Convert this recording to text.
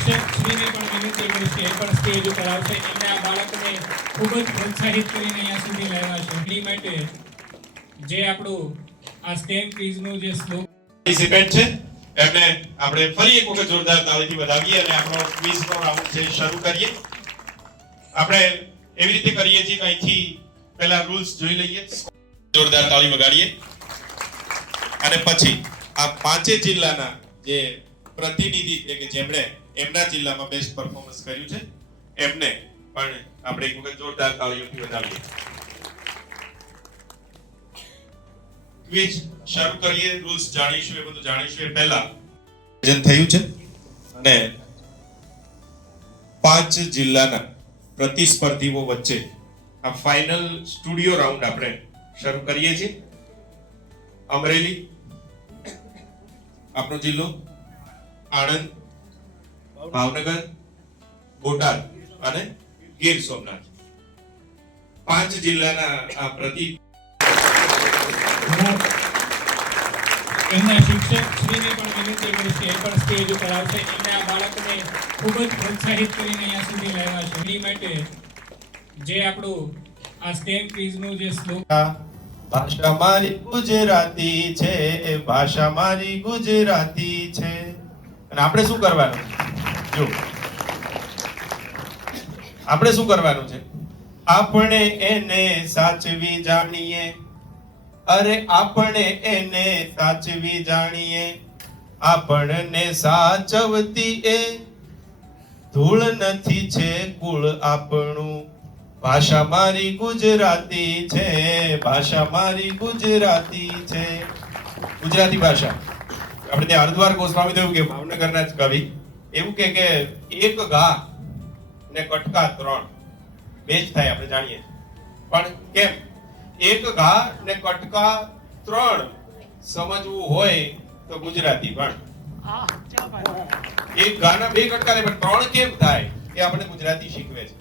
શિક્ષકશ્રીને પણ વિનંતી કરીશ કે એ પણ સ્ટેજ ઉપર આવશે. એમને આ બાળકને ખૂબ જ પ્રોત્સાહિત કરીને અહીંયા સુધી લાવ્યા છે. એની માટે જે આપણું આ સ્ટેમ ક્વિઝનું જે સ્લોગ પાર્ટિસિપેન્ટ છે એમને આપણે ફરી એક વખત જોરદાર તાળીથી વધાવીએ અને આપણો ક્વિઝનો રાઉન્ડ છે શરૂ કરીએ. આપણે એવી રીતે કરીએ છીએ કે અહીંથી પહેલા રૂલ્સ જોઈ લઈએ, જોરદાર તાળી વગાડીએ અને પછી આ પાંચે જિલ્લાના જે પ્રતિનિધિ છે કે જેમણે એમના જિલ્લામાં બેસ્ટ પરફોર્મન્સ કર્યું છે એમને પણ આપણે એક વખત જોરદાર તાળીઓથી વધાવીએ. ક્વિઝ શરૂ કરીએ. રૂલ્સ જાણીશું, એ બધું જાણીશું એ પહેલા આયોજન થયું છે અને પાંચ જિલ્લાના પ્રતિસ્પર્ધીઓ વચ્ચે આ ફાઇનલ સ્ટુડિયો રાઉન્ડ આપણે શરૂ કરીએ છીએ. અમરેલી આપણો જિલ્લો, આણંદ, ભાવનગર, બોટાદ અને ગીર સોમનાથ, પાંચ જિલ્લાના આ એમના શિક્ષકશ્રીને પણ વિનંતી કરીશ કે એ પણ સ્ટેજ ઉપર આવશે. એમને આ બાળકને ખૂબ જ પ્રોત્સાહિત કરીને અહીંયા સુધી લાવ્યા છે. એની માટે જે આપણું આ સ્ટેમ ક્વિઝનું જે સ્લોગ ભાષા મારી ગુજરાતી છે, એ ભાષા મારી ગુજરાતી છે. અને આપણે શું કરવાનું? જો આપણે શું કરવાનું છે? આપણે એને સાચવી જાણીએ, અરે આપણે એને સાચવી જાણીએ, આપણને સાચવતી એ ધૂળ નથી છે કુળ આપણું. ભાષા મારી ગુજરાતી છે, ભાષા મારી ગુજરાતી છે. ગુજરાતી ભાષા આપણે ત્યાં હરદ્વાર ગોસ્વામી થયું કે ભાવનગરના જ કવિ એવું કે એક ઘા ને કટકા ત્રણ, બે જ થાય આપણે જાણીએ, પણ કેમ એક ઘા ને કટકા ત્રણ સમજવું હોય તો ગુજરાતી પણ એક ઘા ના બે કટકા ને પણ ત્રણ કેમ થાય એ આપણે ગુજરાતી શીખવે છે.